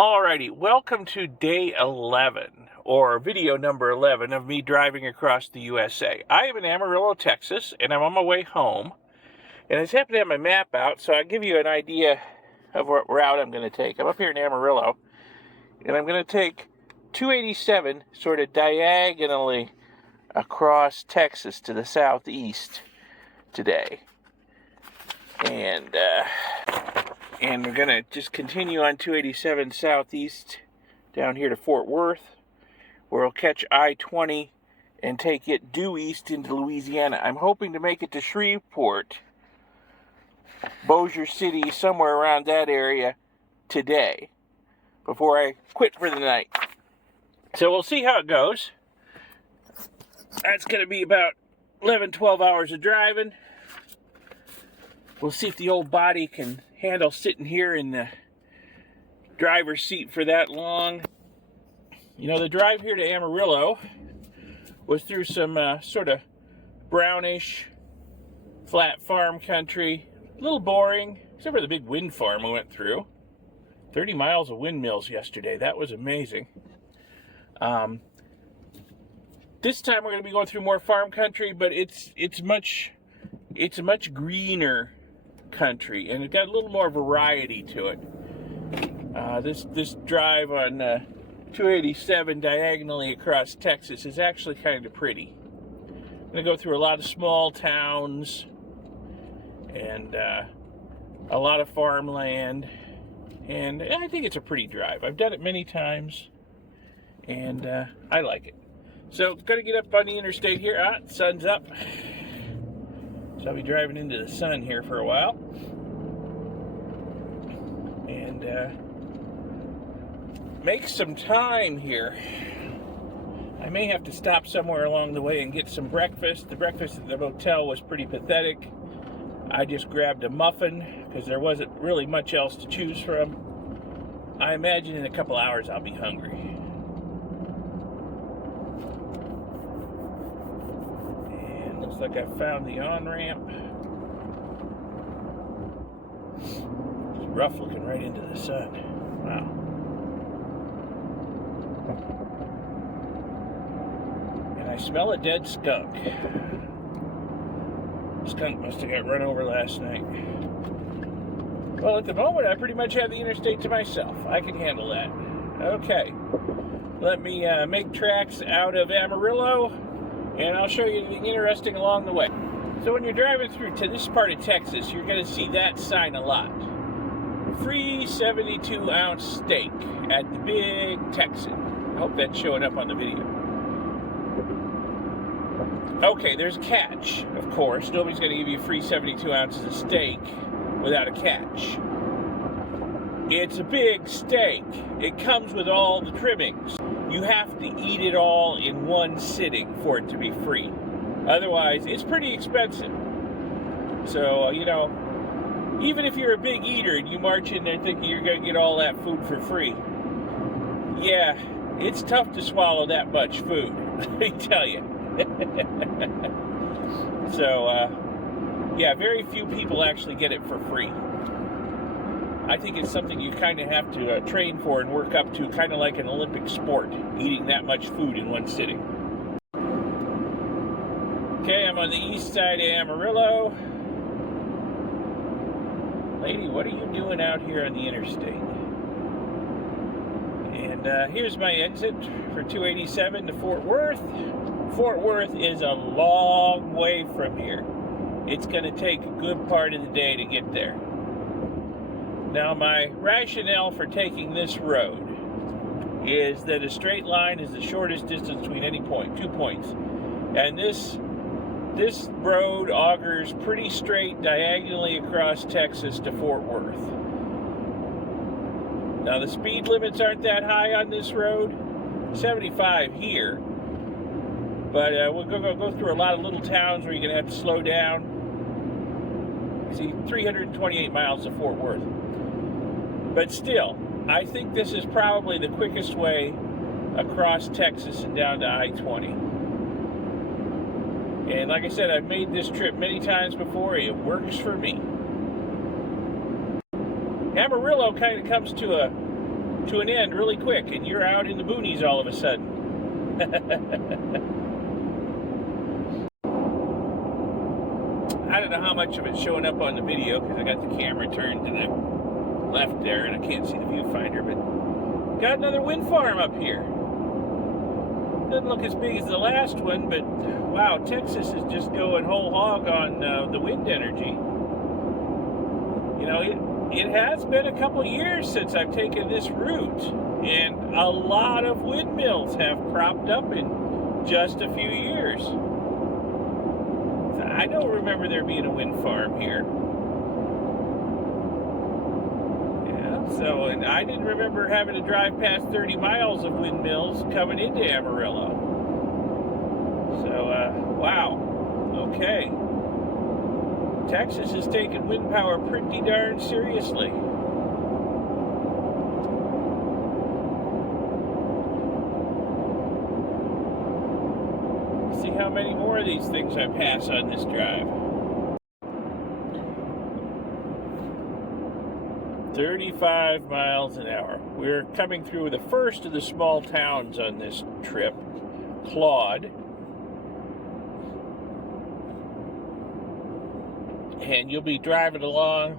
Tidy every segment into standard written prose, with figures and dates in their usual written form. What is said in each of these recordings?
Alrighty, welcome to day 11, or video number 11 of me driving across the USA. I am in Amarillo, Texas, and I'm on my way home. And I just happen to have my map out, so I'll give you an idea of what route I'm going to take. I'm up here in Amarillo, and I'm going to take 287 sort of diagonally across Texas to the southeast today. And we're going to just continue on 287 southeast down here to Fort Worth, where we'll catch I-20 and take it due east into Louisiana. I'm hoping to make it to Shreveport, Bossier City, somewhere around that area today, before I quit for the night. So we'll see how it goes. That's going to be about 11, 12 hours of driving. We'll see if the old body can handle sitting here in the driver's seat for that long. You know, the drive here to Amarillo was through some sort of brownish, flat farm country. A little boring, except for the big wind farm we went through. 30 miles of windmills yesterday. That was amazing. This time we're going to be going through more farm country, but it's a much greener country, and it got a little more variety to it. This drive on 287 diagonally across Texas is actually kind of pretty. I'm going to go through a lot of small towns and a lot of farmland, and I think it's a pretty drive. I've done it many times, and I like it. So, going to get up on the interstate here. The sun's up. So I'll be driving into the sun here for a while. And make some time here. I may have to stop somewhere along the way and get some breakfast. The breakfast at the motel was pretty pathetic. I just grabbed a muffin because there wasn't really much else to choose from. I imagine in a couple hours I'll be hungry. Looks like I found the on-ramp. It's rough looking right into the sun. Wow. And I smell a dead skunk. Skunk must have got run over last night. Well, at the moment, I pretty much have the interstate to myself. I can handle that. Okay. Let me make tracks out of Amarillo, and I'll show you anything interesting along the way. So when you're driving through to this part of Texas, you're going to see that sign a lot. Free 72-ounce steak at the Big Texan. I hope that's showing up on the video. Okay, there's a catch, of course. Nobody's going to give you free 72 ounces of steak without a catch. It's a big steak. It comes with all the trimmings. You have to eat it all in one sitting for it to be free. Otherwise, it's pretty expensive. So, you know, even if you're a big eater and you march in there thinking you're going to get all that food for free, yeah, it's tough to swallow that much food, let me tell you. So, yeah, very few people actually get it for free. I think it's something you kind of have to train for and work up to, kind of like an Olympic sport, eating that much food in one sitting. Okay, I'm on the east side of Amarillo. Lady, what are you doing out here on the interstate? And here's my exit for 287 to Fort Worth. Fort Worth is a long way from here. It's going to take a good part of the day to get there. Now, my rationale for taking this road is that a straight line is the shortest distance between any point, 2 points. And this road augurs pretty straight diagonally across Texas to Fort Worth. Now, the speed limits aren't that high on this road, 75 here. But we're going to go through a lot of little towns where you're going to have to slow down. See, 328 miles to Fort Worth. But still, I think this is probably the quickest way across Texas and down to I-20. And like I said, I've made this trip many times before. It works for me. Amarillo kind of comes to to an end really quick, and you're out in the boonies all of a sudden. I don't know how much of it's showing up on the video because I got the camera turned to the left there and I can't see the viewfinder, but got another wind farm up here. Doesn't look as big as the last one, but wow, Texas is just going whole hog on the wind energy. You know, it has been a couple years since I've taken this route, and a lot of windmills have cropped up in just a few years. I don't remember there being a wind farm here. Yeah, so, and I didn't remember having to drive past 30 miles of windmills coming into Amarillo. So, wow. Okay. Texas is taking wind power pretty darn seriously. See how many more of these things I pass on this drive. 35 miles an hour. We're coming through the first of the small towns on this trip, Claude. And you'll be driving along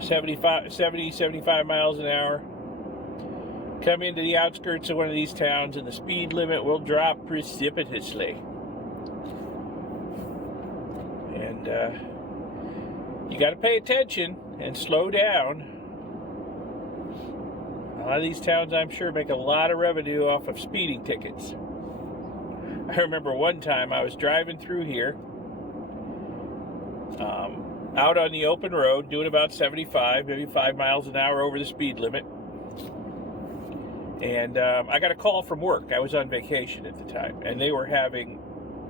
70, 75 miles an hour. Come into the outskirts of one of these towns and the speed limit will drop precipitously. And you got to pay attention and slow down. A lot of these towns, I'm sure, make a lot of revenue off of speeding tickets. I remember one time I was driving through here, out on the open road, doing about 75, maybe 5 miles an hour over the speed limit. And I got a call from work. I was on vacation at the time, and they were having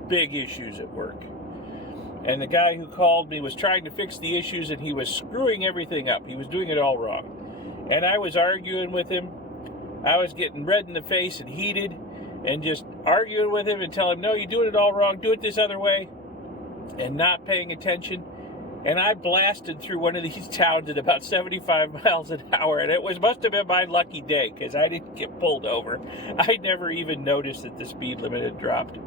big issues at work. And the guy who called me was trying to fix the issues, and he was screwing everything up. He was doing it all wrong. And I was arguing with him. I was getting red in the face and heated, and just arguing with him and telling him, no, you're doing it all wrong. Do it this other way. And not paying attention. And I blasted through one of these towns at about 75 miles an hour, and it must have been my lucky day because I didn't get pulled over. I never even noticed that the speed limit had dropped.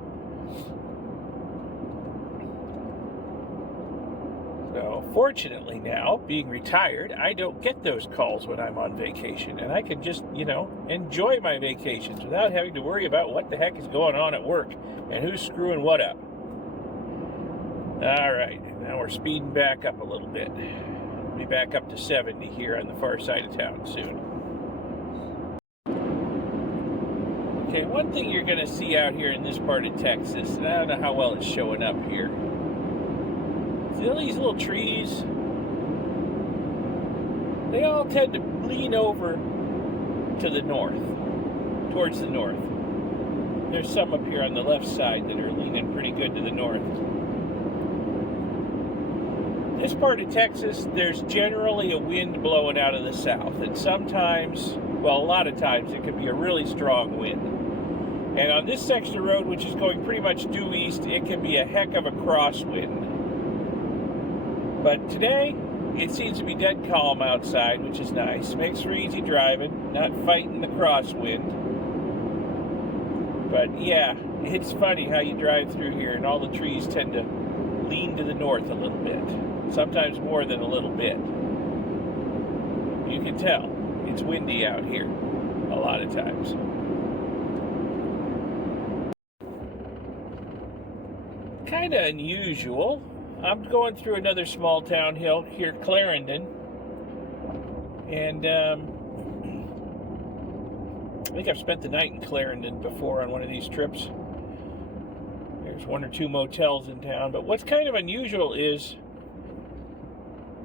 So, fortunately now, being retired, I don't get those calls when I'm on vacation, and I can just, enjoy my vacations without having to worry about what the heck is going on at work and who's screwing what up. All right, now we're speeding back up a little bit. We'll be back up to 70 here on the far side of town soon. Okay, one thing you're going to see out here in this part of Texas, and I don't know how well it's showing up here. See all these little trees? They all tend to lean over to the north, towards the north. There's some up here on the left side that are leaning pretty good to the north. This part of Texas, there's generally a wind blowing out of the south, and sometimes, well, a lot of times, it can be a really strong wind. And on this section of road, which is going pretty much due east, it can be a heck of a crosswind. But today, it seems to be dead calm outside, which is nice. Makes for easy driving, not fighting the crosswind. But yeah, it's funny how you drive through here, and all the trees tend to lean to the north a little bit. Sometimes more than a little bit. You can tell it's windy out here a lot of times. Kind of unusual. I'm going through another small town hill here, Clarendon. And I think I've spent the night in Clarendon before on one of these trips. There's one or two motels in town. But what's kind of unusual is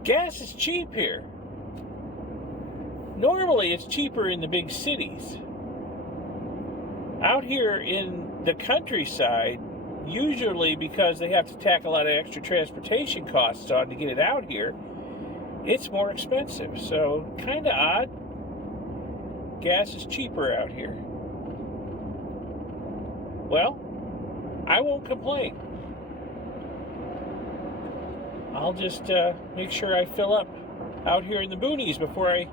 gas is cheap here. Normally, it's cheaper in the big cities. Out here in the countryside, usually because they have to tack a lot of extra transportation costs on to get it out here, it's more expensive. So, kind of odd. Gas is cheaper out here. Well, I won't complain. I'll just make sure I fill up out here in the boonies before I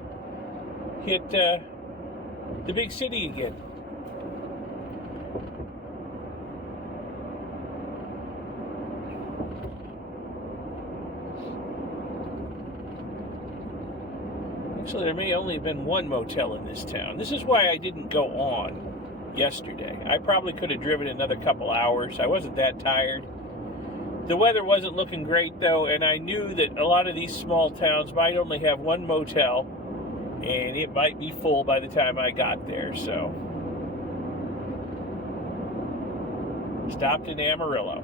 hit the big city again. Actually, there may only have been one motel in this town. This is why I didn't go on yesterday. I probably could have driven another couple hours. I wasn't that tired. The weather wasn't looking great, though, and I knew that a lot of these small towns might only have one motel, and it might be full by the time I got there, so stopped in Amarillo.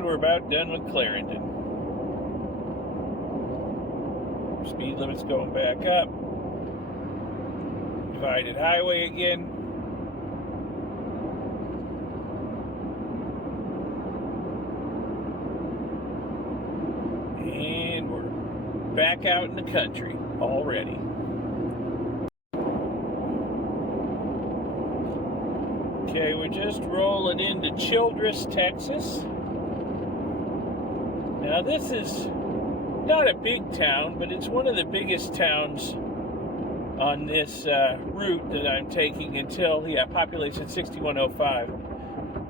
We're about done with Clarendon. Speed limit's going back up. Divided highway again. And we're back out in the country already. Okay, we're just rolling into Childress, Texas. Now, this is not a big town, but it's one of the biggest towns on this route that I'm taking until, population 6105.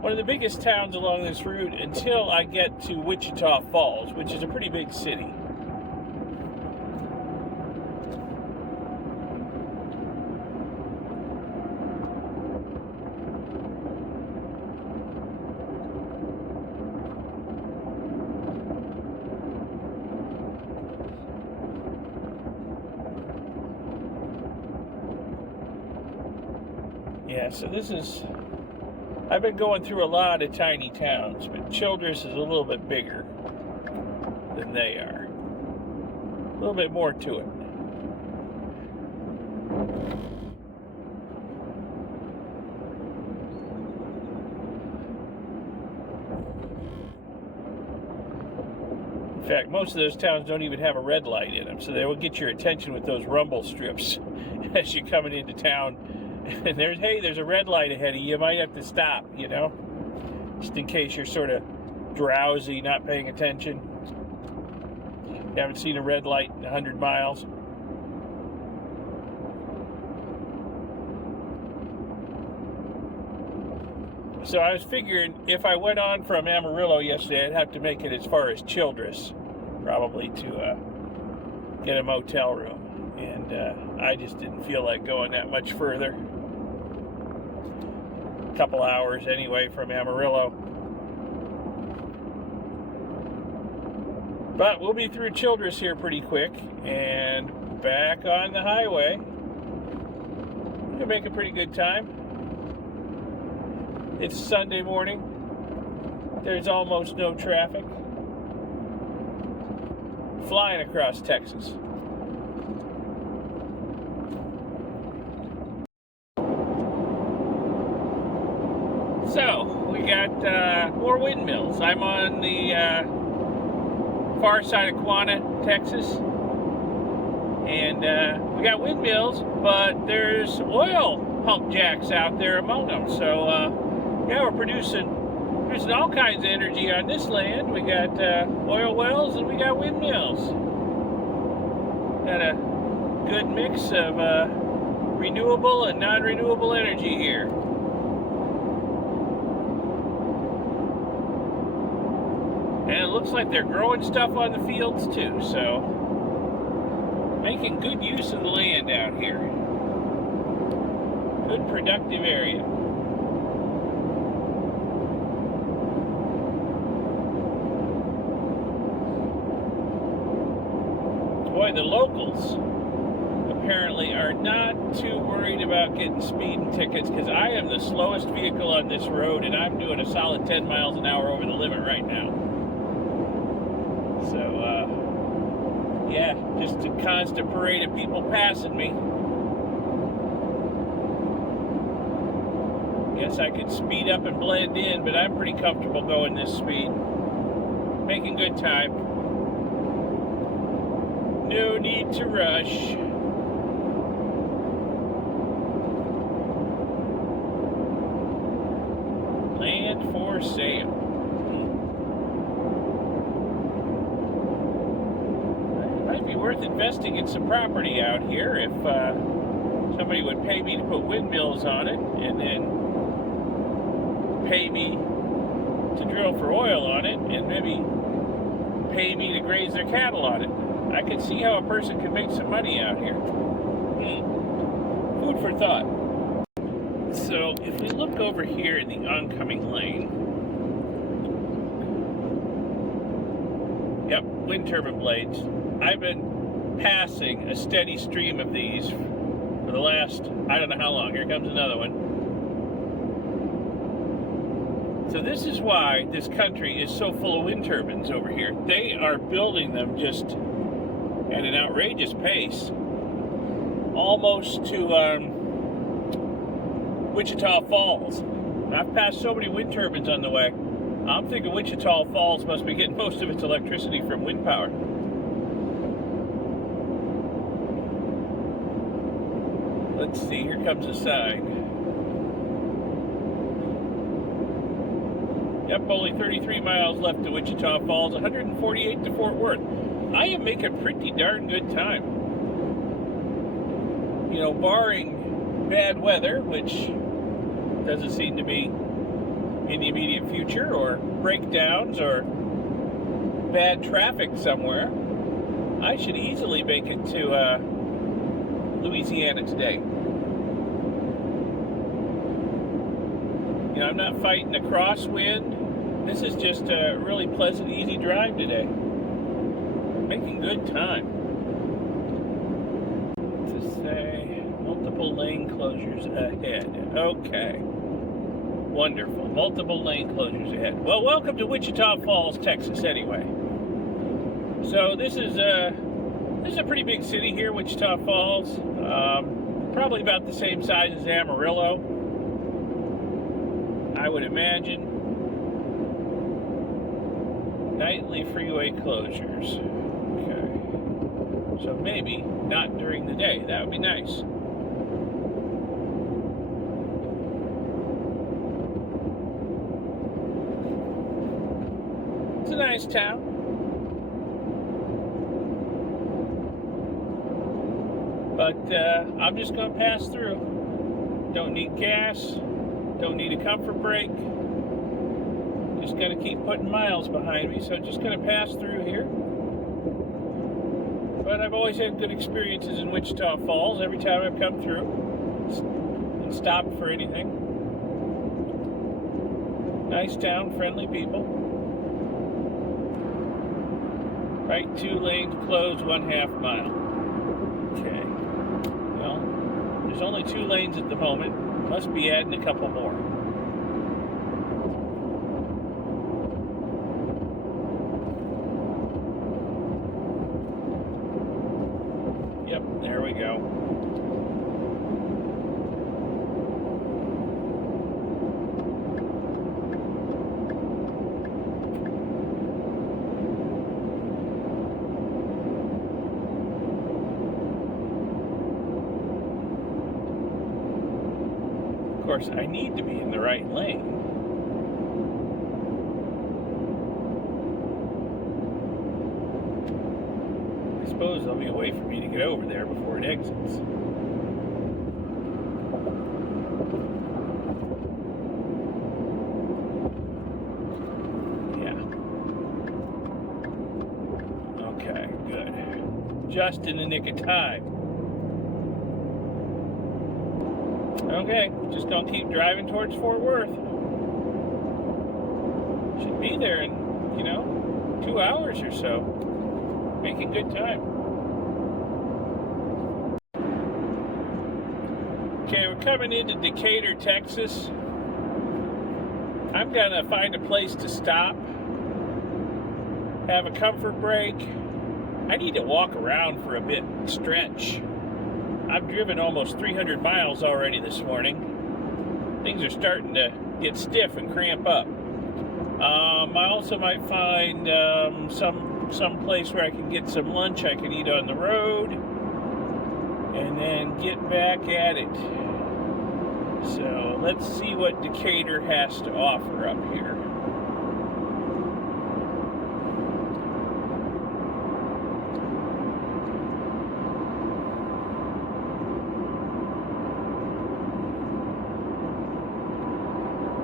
One of the biggest towns along this route until I get to Wichita Falls, which is a pretty big city. Yeah, so this is, I've been going through a lot of tiny towns, but Childress is a little bit bigger than they are. A little bit more to it. In fact, most of those towns don't even have a red light in them, so they will get your attention with those rumble strips as you're coming into town. And there's a red light ahead of you. You might have to stop, just in case you're sort of drowsy, not paying attention. You haven't seen a red light in 100 miles. So I was figuring if I went on from Amarillo yesterday, I'd have to make it as far as Childress, probably, to get a motel room. And I just didn't feel like going that much further. Couple hours anyway from Amarillo, but we'll be through Childress here pretty quick and back on the highway. We'll make a pretty good time. It's Sunday morning. There's almost no traffic. Flying across Texas. So, we got more windmills. I'm on the far side of Quanah, Texas. And we got windmills, but there's oil pump jacks out there among them. So, yeah, we're producing all kinds of energy on this land. We got oil wells and we got windmills. Got a good mix of renewable and non-renewable energy here. And it looks like they're growing stuff on the fields too, so making good use of the land out here. Good productive area. Boy, the locals apparently are not too worried about getting speeding tickets, because I am the slowest vehicle on this road and I'm doing a solid 10 miles an hour over the limit right now. So, yeah, just a constant parade of people passing me. Guess I could speed up and blend in, but I'm pretty comfortable going this speed. Making good time. No need to rush. Land for sale. It might be worth investing in some property out here if somebody would pay me to put windmills on it and then pay me to drill for oil on it and maybe pay me to graze their cattle on it. I could see how a person could make some money out here. Food for thought. So if we look over here in the oncoming lane, yep, wind turbine blades. I've been passing a steady stream of these for the last, I don't know how long. Here comes another one. So this is why this country is so full of wind turbines over here. They are building them just at an outrageous pace. Almost to Wichita Falls. I've passed so many wind turbines on the way. I'm thinking Wichita Falls must be getting most of its electricity from wind power. Let's see, here comes a sign. Yep, only 33 miles left to Wichita Falls, 148 to Fort Worth. I am making pretty darn good time. You know, barring bad weather, which doesn't seem to be in the immediate future, or breakdowns, or bad traffic somewhere, I should easily make it to Louisiana today. You know, I'm not fighting a crosswind. This is just a really pleasant, easy drive today. Making good time. To say, multiple lane closures ahead. Okay. Wonderful. Multiple lane closures ahead. Well, welcome to Wichita Falls, Texas, anyway. So this is a pretty big city here, Wichita Falls. Probably about the same size as Amarillo, I would imagine. Nightly freeway closures. Okay. So maybe not during the day. That would be nice. It's a nice town. But I'm just going to pass through. Don't need gas. Don't need a comfort brake. Just going to keep putting miles behind me, so just going to pass through here. But I've always had good experiences in Wichita Falls every time I've come through and stopped for anything. Nice town, friendly people. Right 2 lanes closed, 1/2 mile. Okay. Well, there's only 2 lanes at the moment. Must be adding a couple more. Yep, there we go. Of course, I need to be in the right lane. I suppose there'll be a way for me to get over there before it exits. Yeah. Okay, good. Just in the nick of time. Okay, just gonna keep driving towards Fort Worth. Should be there in, 2 hours or so. Making good time. Okay, we're coming into Decatur, Texas. I'm gonna find a place to stop, have a comfort break. I need to walk around for a bit, stretch. I've driven almost 300 miles already this morning. things are starting to get stiff and cramp up. I also might find some place where I can get some lunch I can eat on the road, and then get back at it. So let's see what Decatur has to offer up here.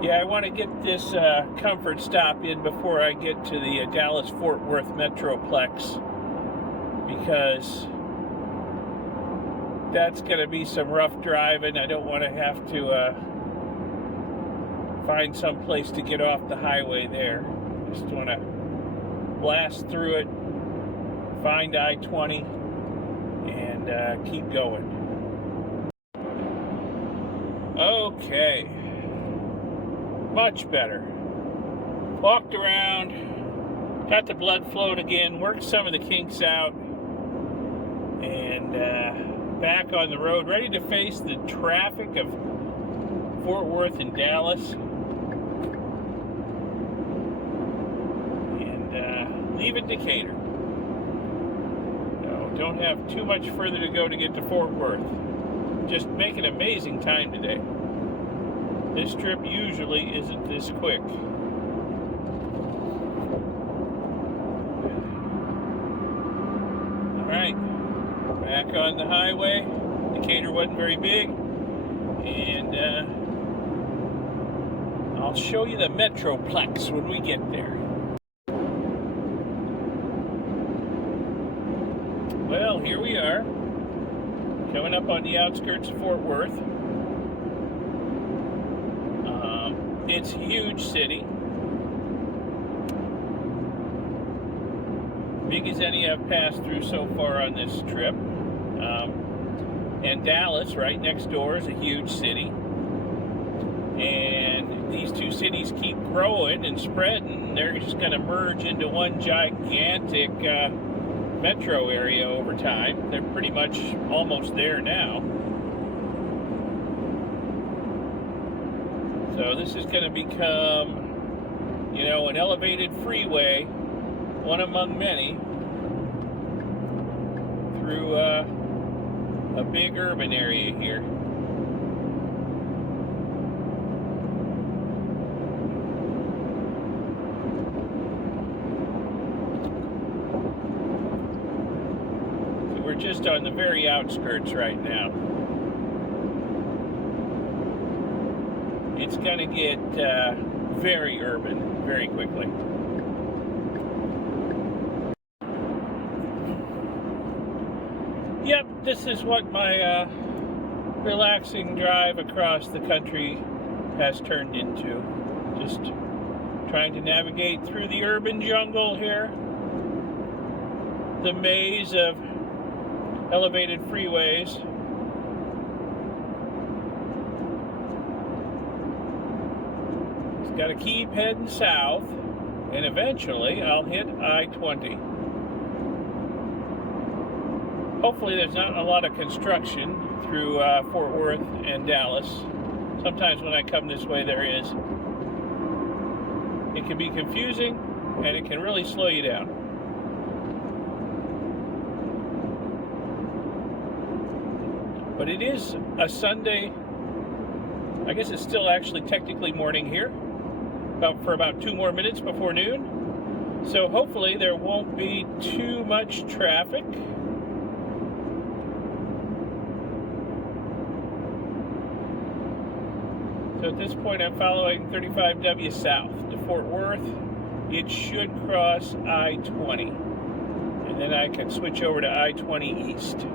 Yeah, I want to get this comfort stop in before I get to the Dallas-Fort Worth Metroplex, because that's going to be some rough driving. I don't want to have to find some place to get off the highway there. Just want to blast through it, find I-20, and keep going. Okay. Much better. Walked around, got the blood flowing again, worked some of the kinks out, and back on the road, ready to face the traffic of Fort Worth and Dallas, and leaving Decatur. No, don't have too much further to go to get to Fort Worth. Just make an amazing time today. This trip usually isn't this quick. Alright, back on the highway. Decatur wasn't very big, and I'll show you the Metroplex when we get there. Well, here we are, coming up on the outskirts of Fort Worth. It's a huge city. Big as any I've passed through so far on this trip. And Dallas, right next door, is a huge city. And these two cities keep growing and spreading. They're just going to merge into one gigantic metro area over time. They're pretty much almost there now. So this is going to become, you know, an elevated freeway, one among many, through a big urban area here. So we're just on the very outskirts right now. It's going to get very urban very quickly. Yep, this is what my relaxing drive across the country has turned into. Just trying to navigate through the urban jungle here. The maze of elevated freeways. Got to keep heading south, and eventually I'll hit I-20. Hopefully there's not a lot of construction through Fort Worth and Dallas. Sometimes when I come this way there is. It can be confusing, and it can really slow you down. But it is a Sunday. I guess it's still actually technically morning here. For about 2 more minutes before noon. So hopefully there won't be too much traffic. So at this point I'm following 35W south to Fort Worth. It should cross I-20. And then I can switch over to I-20 east.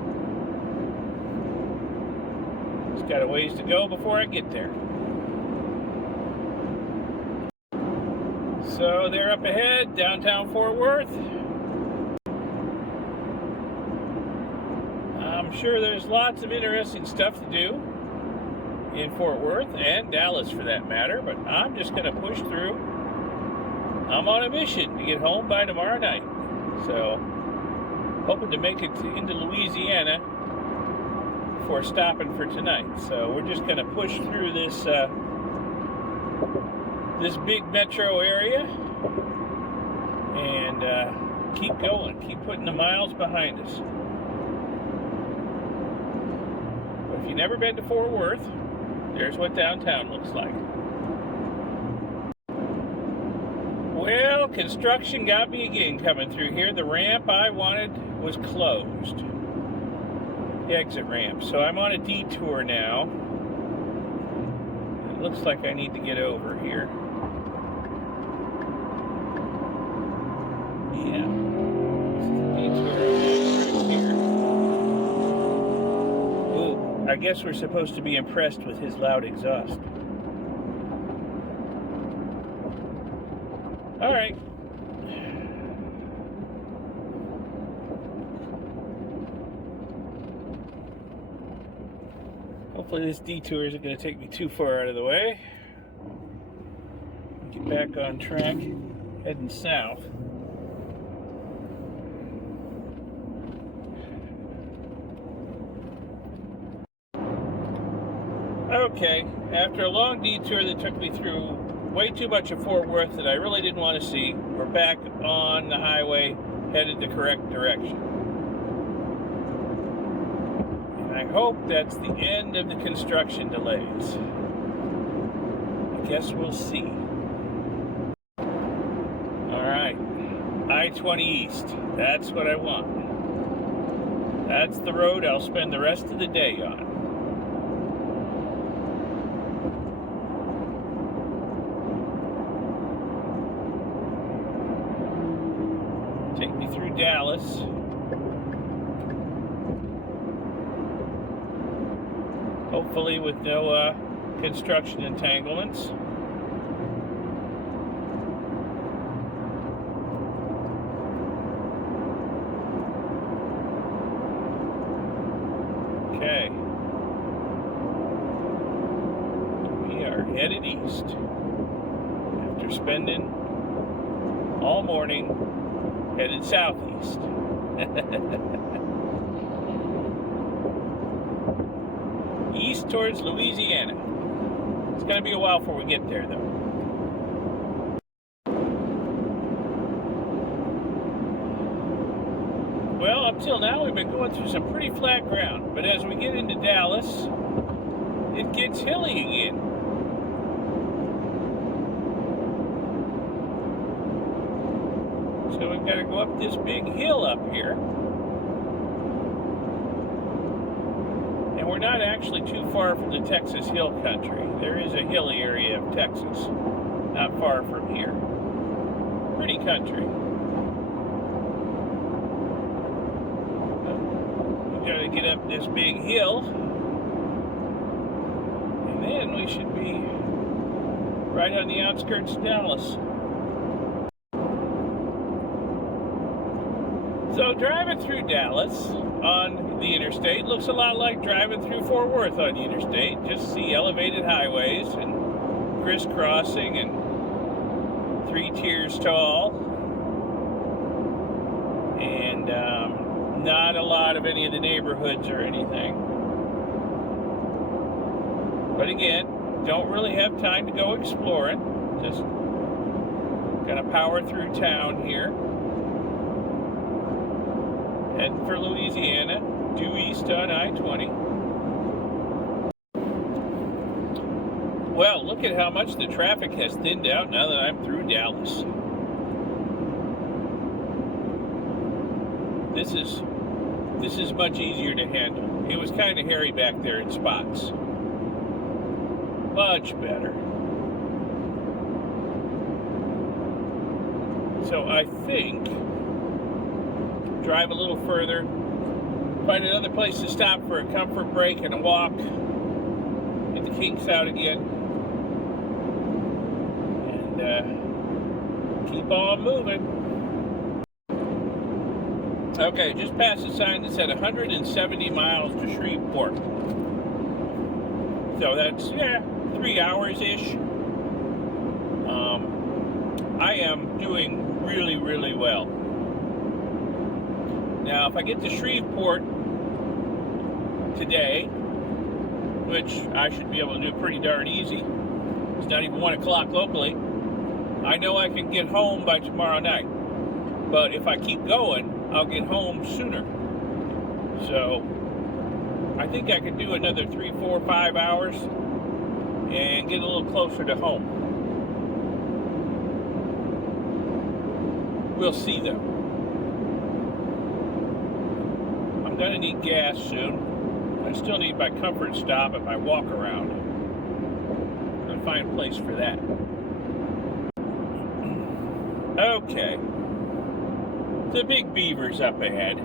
It's got a ways to go before I get there. So they're up ahead, downtown Fort Worth. I'm sure there's lots of interesting stuff to do in Fort Worth and Dallas for that matter, but I'm just going to push through. I'm on a mission to get home by tomorrow night. So, hoping to make it into Louisiana before stopping for tonight. So we're just going to push through this this big metro area and keep going, keep putting the miles behind us. But if you've never been to Fort Worth, there's what downtown looks like. Well, construction got me again coming through here. The ramp I wanted was closed. The exit ramp. So I'm on a detour now. It looks like I need to get over here. Yeah. Detour here. Ooh, I guess we're supposed to be impressed with his loud exhaust. All right. Hopefully this detour isn't going to take me too far out of the way. Get back on track, heading south. Okay, after a long detour that took me through way too much of Fort Worth that I really didn't want to see, we're back on the highway, headed the correct direction. And I hope that's the end of the construction delays. I guess we'll see. Alright, I-20 East, that's what I want. That's the road I'll spend the rest of the day on. Take me through Dallas. Hopefully with no construction entanglements. Okay. We are headed east. After spending all morning headed southeast. East towards Louisiana. It's going to be a while before we get there, though. Well, up till now, we've been going through some pretty flat ground, but as we get into Dallas, it gets hilly again. So we've got to go up this big hill up here. And we're not actually too far from the Texas Hill Country. There is a hilly area of Texas, not far from here. Pretty country. We've got to get up this big hill. And then we should be right on the outskirts of Dallas. So driving through Dallas on the interstate looks a lot like driving through Fort Worth on the interstate. Just see elevated highways and crisscrossing and 3 tiers tall. And not a lot of any of the neighborhoods or anything. But again, don't really have time to go exploring. Just gonna power through town here. Heading for Louisiana, due east on I-20. Well, look at how much the traffic has thinned out now that I'm through Dallas. This is much easier to handle. It was kind of hairy back there in spots. Much better. So I think drive a little further, find another place to stop for a comfort break and a walk, get the kinks out again, and keep on moving. Okay, just past the sign that said 170 miles to Shreveport. So that's, 3 hours-ish. I am doing really, really well. Now, if I get to Shreveport today, which I should be able to do pretty darn easy, It's not even 1 o'clock locally. I know I can get home by tomorrow night. But if I keep going, I'll get home sooner. So I think I could do another 3, 4, 5 hours and get a little closer to home. We'll see though. I'm gonna need gas soon. I still need my comfort stop and my walk around. I'm gonna find a place for that. Okay. The Big Beaver's up ahead.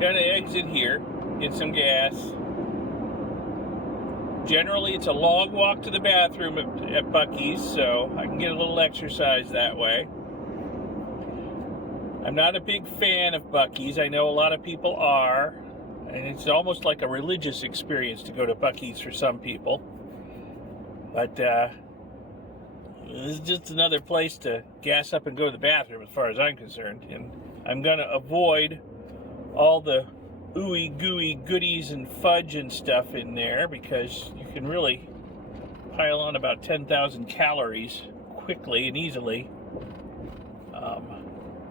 Gonna exit here, get some gas. Generally, it's a long walk to the bathroom at Buc-ee's, so I can get a little exercise that way. I'm not a big fan of Buc-ee's. I know a lot of people are, and it's almost like a religious experience to go to Buc-ee's for some people. But this is just another place to gas up and go to the bathroom as far as I'm concerned. And I'm going to avoid all the ooey gooey goodies and fudge and stuff in there, because you can really pile on about 10,000 calories quickly and easily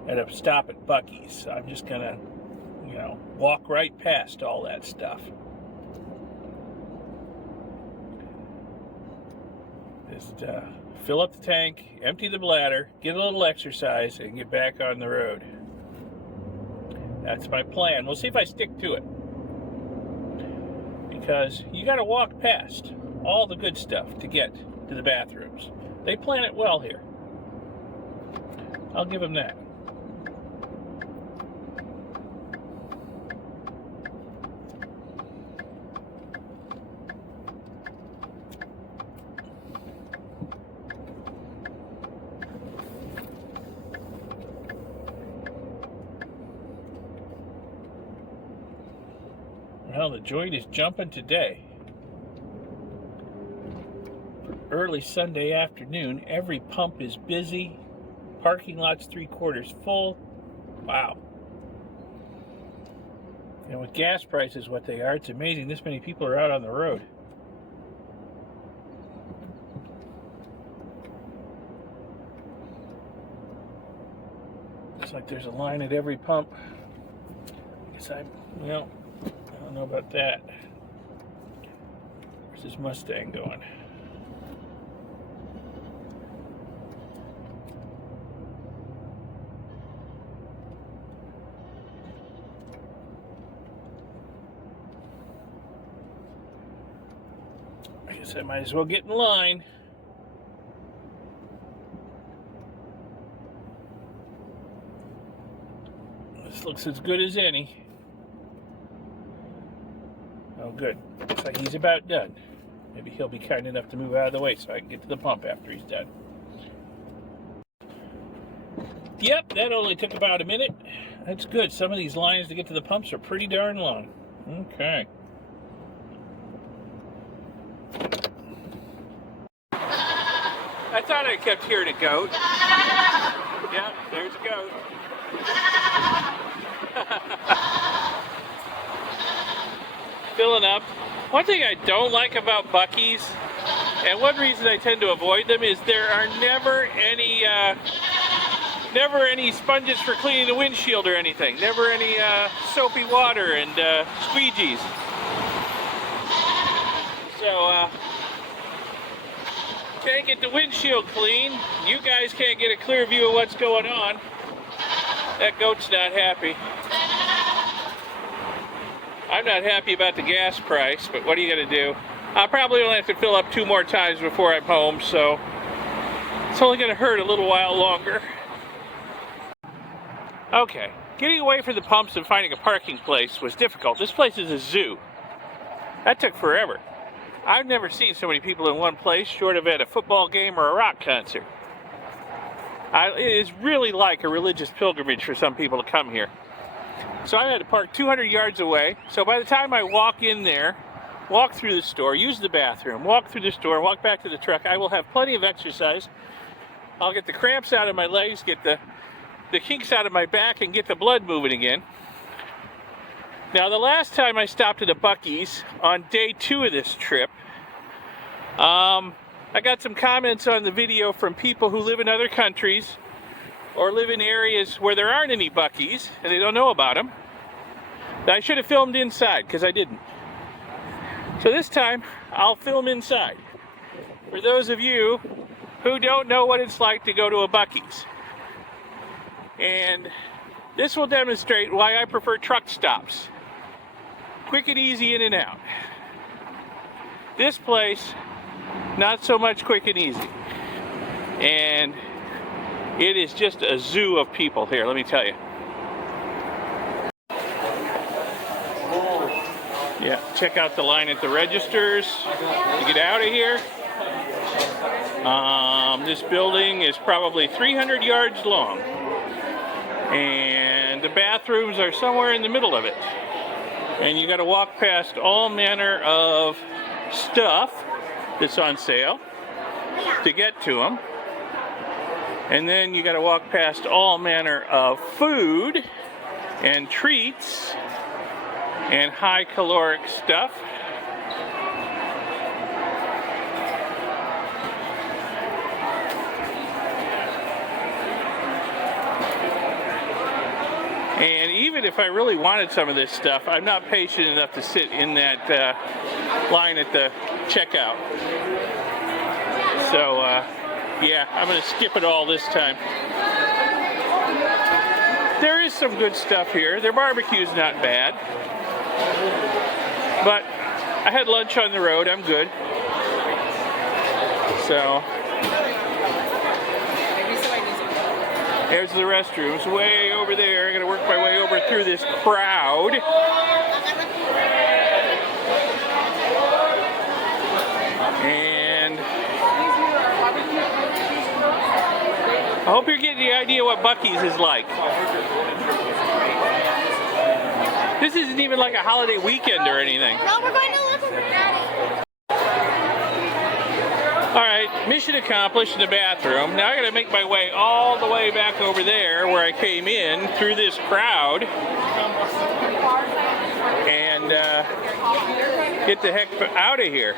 at a stop at Buc-ee's. So I'm just gonna, walk right past all that stuff. Just fill up the tank, empty the bladder, get a little exercise, and get back on the road. That's my plan. We'll see if I stick to it. Because you got to walk past all the good stuff to get to the bathrooms. They plan it well here. I'll give them that. Well, the joint is jumping today. For early Sunday afternoon, every pump is busy. Parking lot's 3/4 full. Wow. And with gas prices what they are, it's amazing this many people are out on the road. Looks like there's a line at every pump. I guess I don't know about that. Where's this Mustang going? I guess I might as well get in line. This looks as good as any. Oh, good. Looks like he's about done. Maybe he'll be kind enough to move out of the way so I can get to the pump after he's done. Yep, that only took about a minute. That's good. Some of these lines to get to the pumps are pretty darn long. Okay. I thought I kept hearing a goat. Yeah, there's a goat. Filling up. One thing I don't like about Buc-ee's, and one reason I tend to avoid them, is there are never any sponges for cleaning the windshield or anything. Never any soapy water and squeegees. So can't get the windshield clean. You guys can't get a clear view of what's going on. That goat's not happy. I'm not happy about the gas price, but what are you going to do? I'll probably only have to fill up 2 more times before I'm home, so it's only going to hurt a little while longer. Okay, getting away from the pumps and finding a parking place was difficult. This place is a zoo. That took forever. I've never seen so many people in one place, short of at a football game or a rock concert. It is really like a religious pilgrimage for some people to come here. So I had to park 200 yards away. So by the time I walk in there, walk through the store, use the bathroom, walk through the store, walk back to the truck, I will have plenty of exercise. I'll get the cramps out of my legs, get the kinks out of my back, and get the blood moving again. Now, the last time I stopped at a Buc-ee's on day 2 of this trip, I got some comments on the video from people who live in other countries or live in areas where there aren't any Buc-ee's and they don't know about them. I should have filmed inside because I didn't. So this time I'll film inside for those of you who don't know what it's like to go to a Buc-ee's. And this will demonstrate why I prefer truck stops. Quick and easy in and out. This place, not so much quick and easy. And it is just a zoo of people here, let me tell you. Yeah, check out the line at the registers to get out of here. This building is probably 300 yards long. And the bathrooms are somewhere in the middle of it. And you got to walk past all manner of stuff that's on sale to get to them. And then you got to walk past all manner of food and treats and high caloric stuff. And even if I really wanted some of this stuff, I'm not patient enough to sit in that line at the checkout. So, yeah, I'm going to skip it all this time. There is some good stuff here. Their barbecue's not bad. But I had lunch on the road. I'm good. So, there's the restrooms way over there. I'm going to work my way over through this crowd. And I hope you're getting the idea what Buc-ee's is like. This isn't even like a holiday weekend or anything. No, we're going to look for Daddy. Alright, mission accomplished in the bathroom. Now I gotta make my way all the way back over there where I came in through this crowd and get the heck out of here.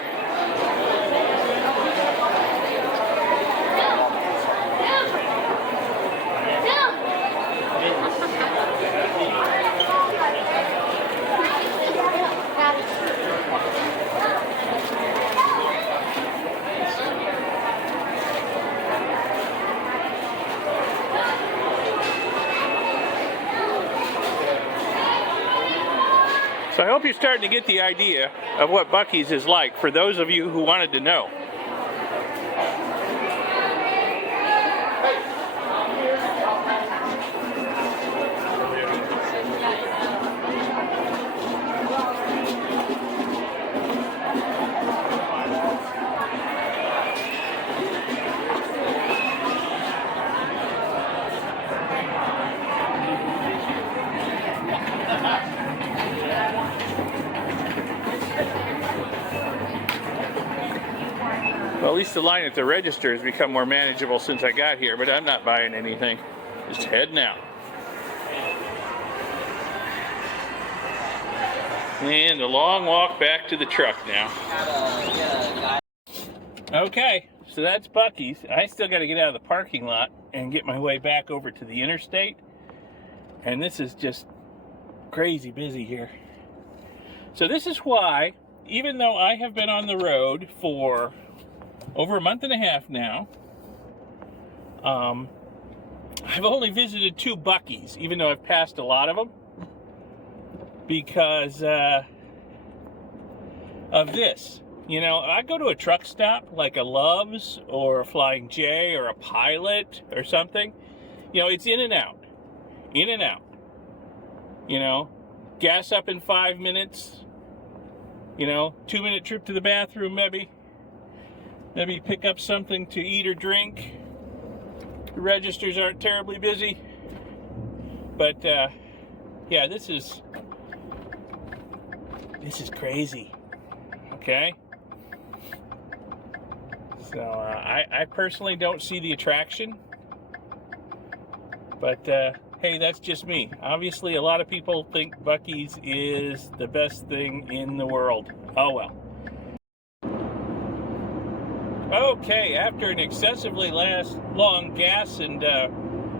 So I hope you're starting to get the idea of what Buc-ee's is like for those of you who wanted to know. Well, at least the line at the register has become more manageable since I got here, but I'm not buying anything. Just heading out. And a long walk back to the truck now. Okay, so that's Buc-ee's. I still got to get out of the parking lot and get my way back over to the interstate. And this is just crazy busy here. So this is why, even though I have been on the road for over a month and a half now, I've only visited 2 Buc-ee's, even though I've passed a lot of them, because of this. You know, I go to a truck stop like a Love's or a Flying J or a Pilot or something. You know, it's in and out. In and out. You know, gas up in 5 minutes. You know, 2-minute trip to the bathroom maybe. Maybe pick up something to eat or drink. The registers aren't terribly busy. But, yeah, this is crazy. Okay? So, I personally don't see the attraction. But, hey, that's just me. Obviously, a lot of people think Buc-ee's is the best thing in the world. Oh, well. Okay, after an excessively long gas and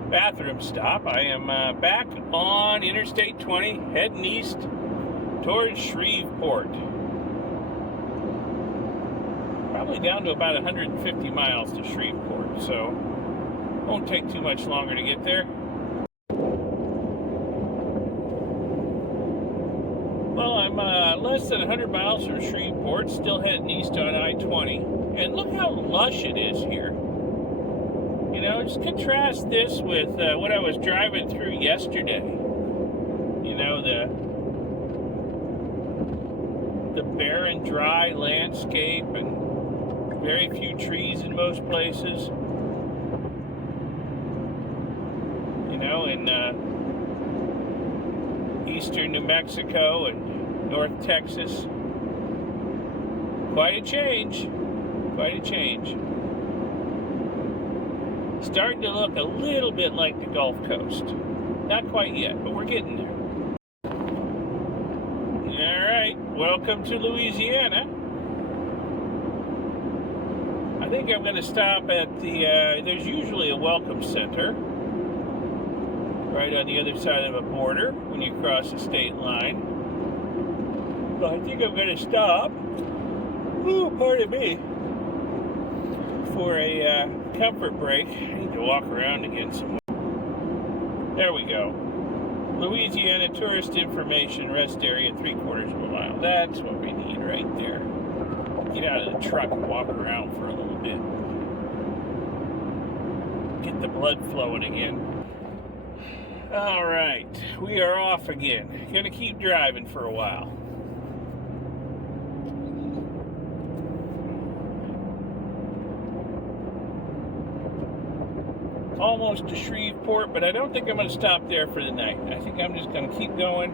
bathroom stop, I am back on Interstate 20, heading east towards Shreveport. Probably down to about 150 miles to Shreveport, so won't take too much longer to get there. Well, I'm less than 100 miles from Shreveport, still heading east on I-20. And look how lush it is here. You know, just contrast this with what I was driving through yesterday. You know, the barren, dry landscape and very few trees in most places. You know, in eastern New Mexico and North Texas. Quite a change. Quite a change. Starting to look a little bit like the Gulf Coast. Not quite yet, but we're getting there. Alright, welcome to Louisiana. I think I'm going to stop at the, there's usually a welcome center right on the other side of a border when you cross the state line. But I think I'm going to stop, pardon me, for a comfort break. I need to walk around again some more. There we go. Louisiana Tourist Information Rest Area, 3/4 of a mile. That's what we need right there. Get out of the truck and walk around for a little bit. Get the blood flowing again. All right, we are off again. Gonna keep driving for a while. Almost to Shreveport, but I don't think I'm going to stop there for the night. I think I'm just going to keep going.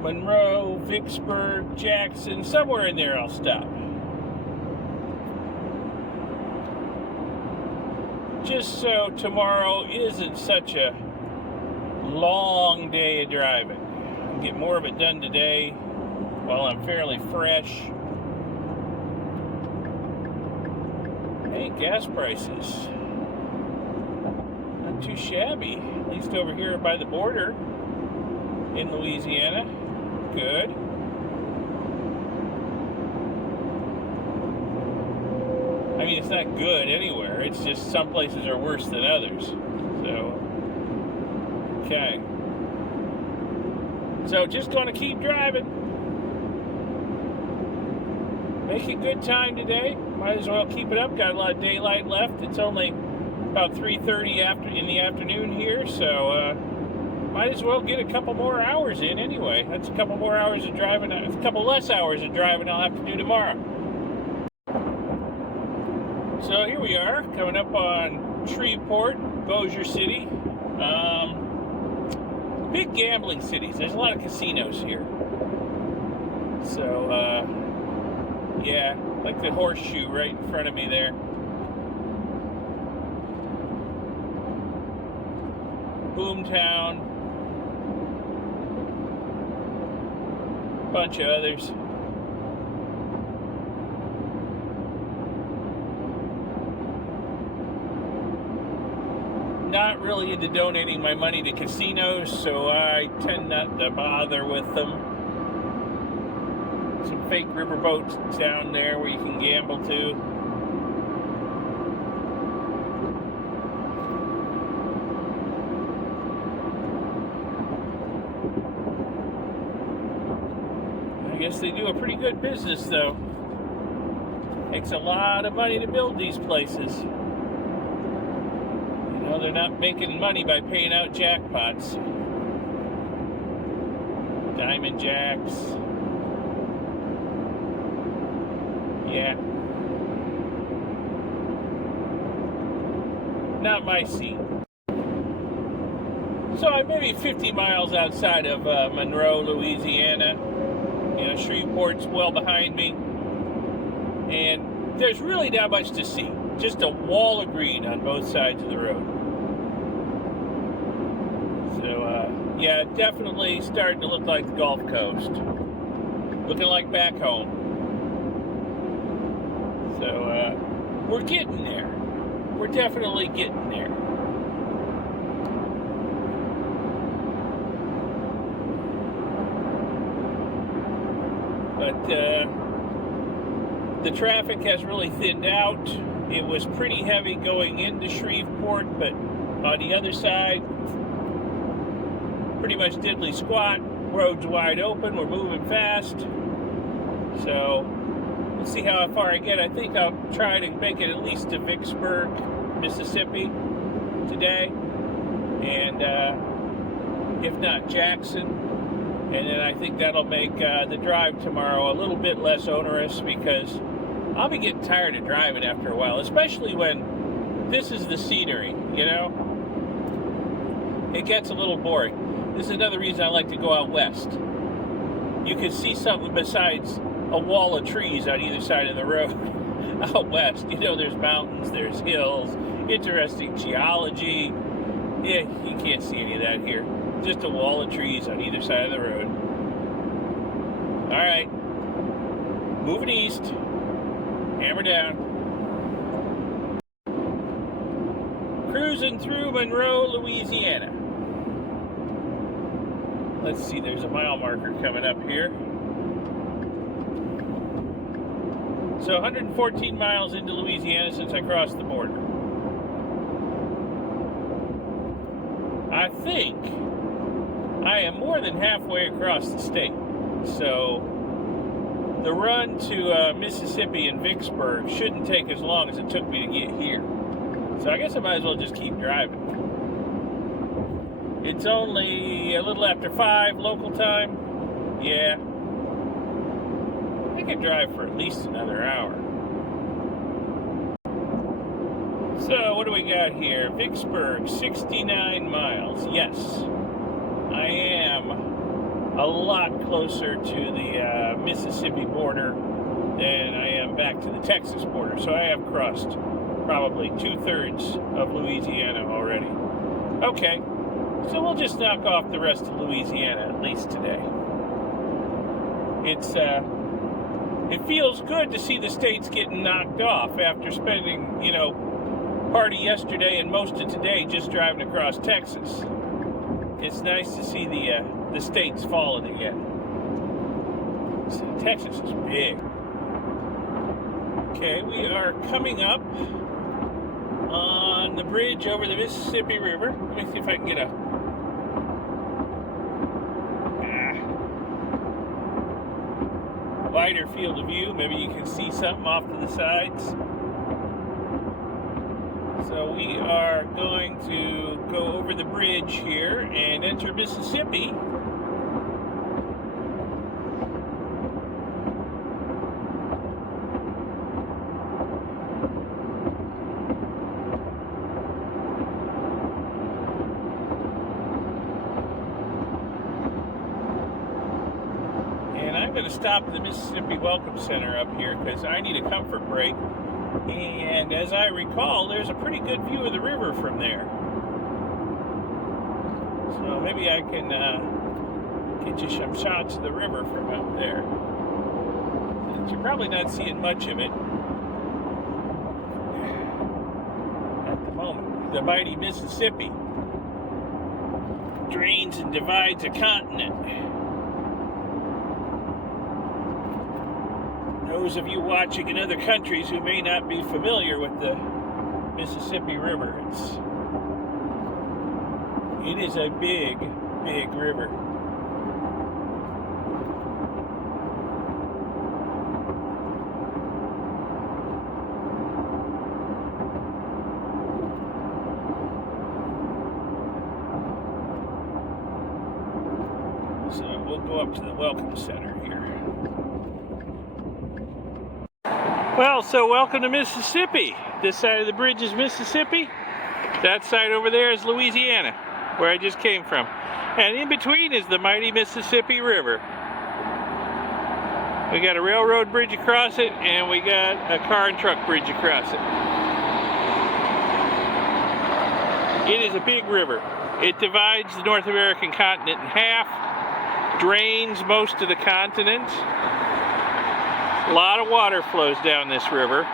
Monroe, Vicksburg, Jackson, somewhere in there I'll stop. Just so tomorrow isn't such a long day of driving. I'll get more of it done today while I'm fairly fresh. Hey, gas prices. Too shabby, at least over here by the border in Louisiana. Good. I mean, it's not good anywhere. It's just some places are worse than others. So, okay. So, just going to keep driving. Make a good time today. Might as well keep it up. Got a lot of daylight left. It's only about 3:30 in the afternoon here, so might as well get a couple more hours in anyway. That's a couple more hours of driving, a couple less hours of driving I'll have to do tomorrow. So here we are, coming up on Shreveport, Bossier City. Big gambling cities. There's a lot of casinos here. So, yeah, like the Horseshoe right in front of me there. Boomtown, bunch of others. Not really into donating my money to casinos, so I tend not to bother with them. Some fake riverboats down there where you can gamble to. I guess they do a pretty good business, though. Takes a lot of money to build these places. You know, they're not making money by paying out jackpots. Diamond jacks. Yeah. Not my scene. So I'm maybe 50 miles outside of Monroe, Louisiana. You know, Shreveport's well behind me. And there's really not much to see. Just a wall of green on both sides of the road. So, yeah, definitely starting to look like the Gulf Coast. Looking like back home. we're getting there. We're definitely getting there. But the traffic has really thinned out. It was pretty heavy going into Shreveport, but on the other side, pretty much diddly squat. Road's wide open. We're moving fast. So let's see how far I get. I think I'll try to make it at least to Vicksburg, Mississippi today, and if not Jackson. And then I think that'll make the drive tomorrow a little bit less onerous, because I'll be getting tired of driving after a while, especially when this is the scenery, you know? It gets a little boring. This is another reason I like to go out west. You can see something besides a wall of trees on either side of the road out west. You know, there's mountains, there's hills, interesting geology. Yeah, you can't see any of that here. Just a wall of trees on either side of the road. All right, moving east, hammer down. Cruising through Monroe, Louisiana. Let's see, there's a mile marker coming up here. So 114 miles into Louisiana since I crossed the border. I think I am more than halfway across the state. So the run to Mississippi and Vicksburg shouldn't take as long as it took me to get here. So I guess I might as well just keep driving. It's only a little after 5 local time. Yeah. I could drive for at least another hour. So what do we got here? Vicksburg, 69 miles. Yes. I am a lot closer to the Mississippi border than I am back to the Texas border. So I have crossed probably 2/3 of Louisiana already. Okay, so we'll just knock off the rest of Louisiana, at least today. It feels good to see the states getting knocked off after spending, you know, part of yesterday and most of today just driving across Texas. It's nice to see the states falling again. So Texas is big. Okay, we are coming up on the bridge over the Mississippi River. Let me see if I can get a wider field of view. Maybe you can see something off to the sides. So we are going to go over the bridge here and enter Mississippi. And I'm going to stop at the Mississippi Welcome Center up here because I need a comfort break. And as I recall, there's a pretty good view of the river from there. So maybe I can get you some shots of the river from up there. Since you're probably not seeing much of it at the moment. The mighty Mississippi drains and divides a continent. Those of you watching in other countries who may not be familiar with the Mississippi River, it is a big, big river. So we'll go up to the Welcome Center here. Well, so welcome to Mississippi. This side of the bridge is Mississippi. That side over there is Louisiana, where I just came from. And in between is the mighty Mississippi River. We got a railroad bridge across it, and we got a car and truck bridge across it. It is a big river. It divides the North American continent in half, drains most of the continent. A lot of water flows down this river.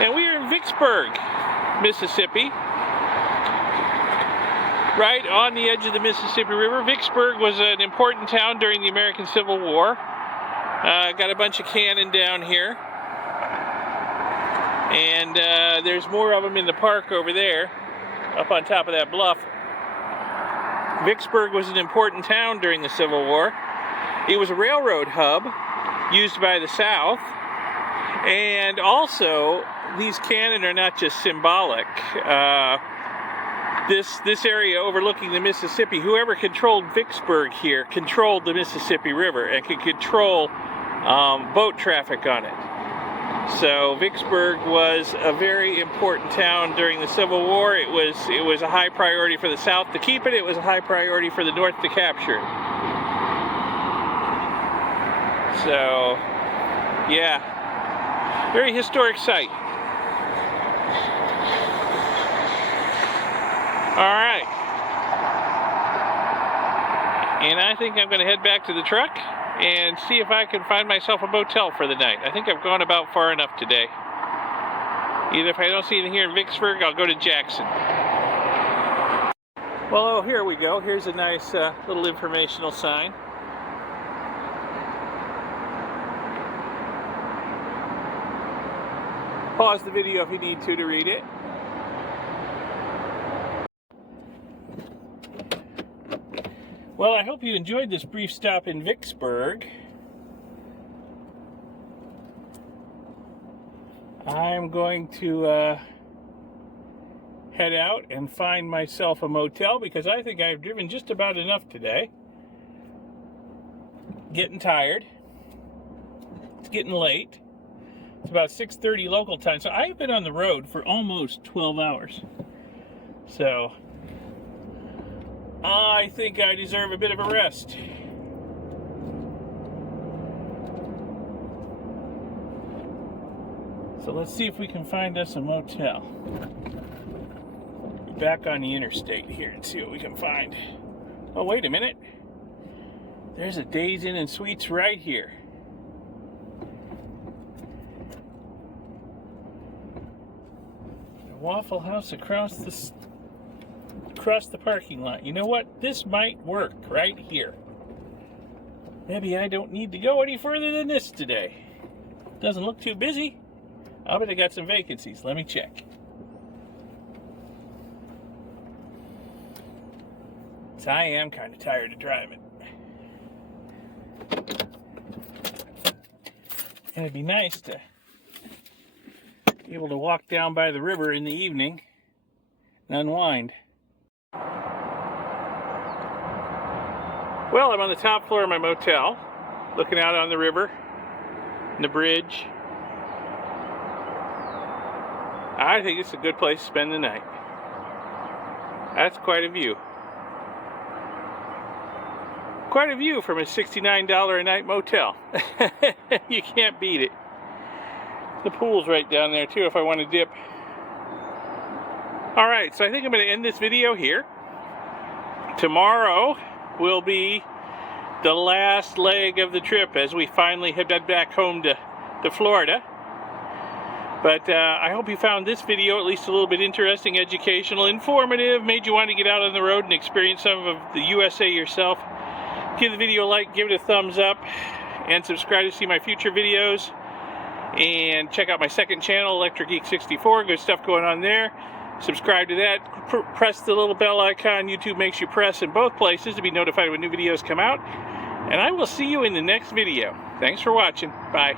And we are in Vicksburg, Mississippi, right on the edge of the Mississippi River. Vicksburg was an important town during the American Civil War. Got a bunch of cannon down here. And there's more of them in the park over there, up on top of that bluff. Vicksburg was an important town during the Civil War. It was a railroad hub used by the South. And also, these cannon are not just symbolic. This area overlooking the Mississippi, whoever controlled Vicksburg here controlled the Mississippi River and could control boat traffic on it. So Vicksburg was a very important town during the Civil War. It was a high priority for the South to keep it. It was a high priority for the North to capture it. So, yeah, very historic site. All right, and I think I'm going to head back to the truck and see if I can find myself a motel for the night. I think I've gone about far enough today. Either if I don't see anything here in Vicksburg, I'll go to Jackson. Well, oh, here we go. Here's a nice little informational sign. Pause the video if you need to read it. Well, I hope you enjoyed this brief stop in Vicksburg. I'm going to head out and find myself a motel because I think I've driven just about enough today. Getting tired. It's getting late. It's about 6:30 local time, so I've been on the road for almost 12 hours. So I think I deserve a bit of a rest. So let's see if we can find us a motel. Back on the interstate here and see what we can find. Oh, wait a minute. There's a Days Inn and Suites right here. The Waffle House across the parking lot. You know what? This might work right here. Maybe I don't need to go any further than this today. Doesn't look too busy. I'll bet I got some vacancies. Let me check. So I am kind of tired of driving. And it'd be nice to be able to walk down by the river in the evening and unwind. Well, I'm on the top floor of my motel, looking out on the river and the bridge. I think it's a good place to spend the night. That's quite a view. Quite a view from a $69 a night motel. You can't beat it. The pool's right down there too if I want to dip. Alright, so I think I'm going to end this video here. Tomorrow will be the last leg of the trip as we finally head back home to Florida. But I hope you found this video at least a little bit interesting, educational, informative, made you want to get out on the road and experience some of the USA yourself. Give the video a like, give it a thumbs up, and subscribe to see my future videos. And check out my second channel, Electric Geek 64. Good stuff going on there. Subscribe to that. Press the little bell icon YouTube makes you press in both places to be notified when new videos come out. And I will see you in the next video. Thanks for watching. Bye.